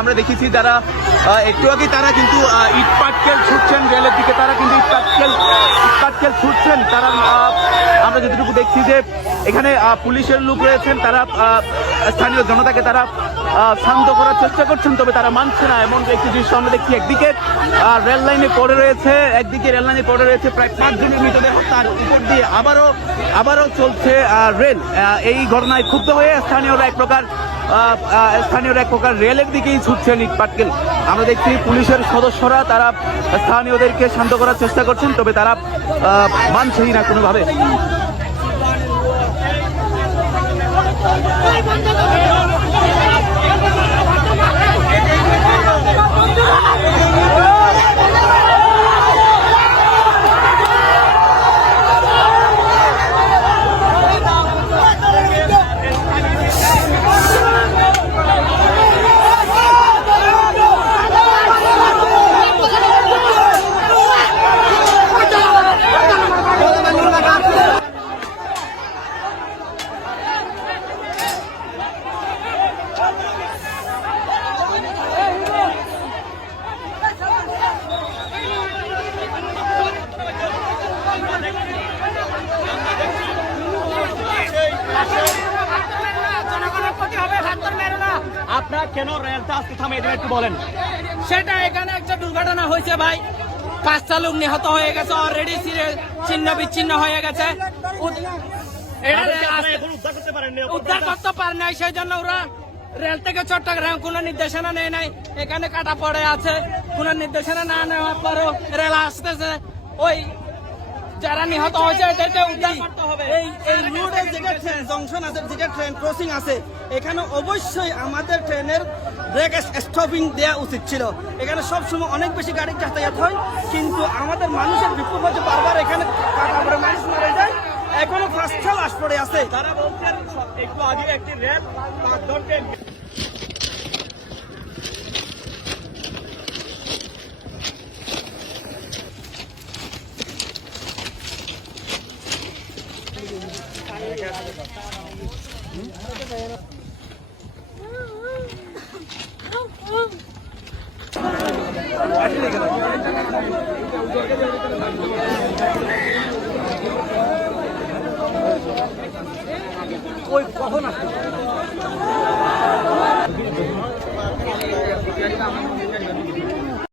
আমরা দেখেছি তারা একটু আগে তারা কিন্তু ইট পাটকেল ছুটছেন রেলের দিকে, তারা কিন্তু ইট পাটকেল ইট পাটকেল ছুটছেন। তারা আমরা যতটুকু দেখছি যে এখানে পুলিশের লোক রয়েছেন, তারা স্থানীয় জনতাকে তারা আহ, শান্ত করার চেষ্টা করছেন তবে তারা মানছে না। এমন একটি দৃশ্য আমরা দেখছি একদিকে রেল লাইনে পড়ে রয়েছে একদিকে রেল লাইনে পড়ে রয়েছে প্রায় পাঁচজনের মৃতদেহ তার উপর দিয়ে আবারও আবারও চলছে রেল। এই ঘটনায় ক্ষুব্ধ হয়ে স্থানীয়রা এক প্রকার স্থানীয়রা এক প্রকার রেলের দিকেই ছুটছেন ইট পাটকেল। আমরা দেখছি পুলিশের সদস্যরা তারা স্থানীয়দেরকে শান্ত করার চেষ্টা করছেন তবে তারা মানছেই না কোনোভাবে ক্ষতি হবে হাত ধরে মেরো না আপনার কেন রেলটা আজকে থামে এটা একটু বলেন। সেটা এখানে একটা দুর্ঘটনা হয়েছে ভাই। পাঁচটা লোক নিহত হয়ে গেছে অলরেডি ছিন্ন বিচ্ছিন্ন হয়ে গেছে। উদ্ধার করতে পারে নাই সেই জন্য ওরা রেল থেকে চট্টগ্রাম কোনো নির্দেশনা নেয় নাই। এখানে কাটা পড়ে আছে কোনো নির্দেশনা না নেওয়ার পরও রেল আসতেছে। ওই যারা নিহত হয়েছে এদেরকে উদ্ধার করতে হবে। এই এই রোডে যেটা ট্রেন জংশন আছে যেটা ট্রেন ক্রসিং আছে এখানে অবশ্যই আমাদের ট্রেনের ব্রেক স্টপিং দেওয়া উচিত ছিল। এখানে সব সময় অনেক বেশি গাড়ি যাতায়াত হয় কিন্তু আমাদের মানুষের বিক্ষোভ হচ্ছে বারবার এখানে মানুষ মারা যায়। এখনও পাঁচটা লাশ পড়ে আছে। তারা বলছেন একটু আগে একটি রেল কখন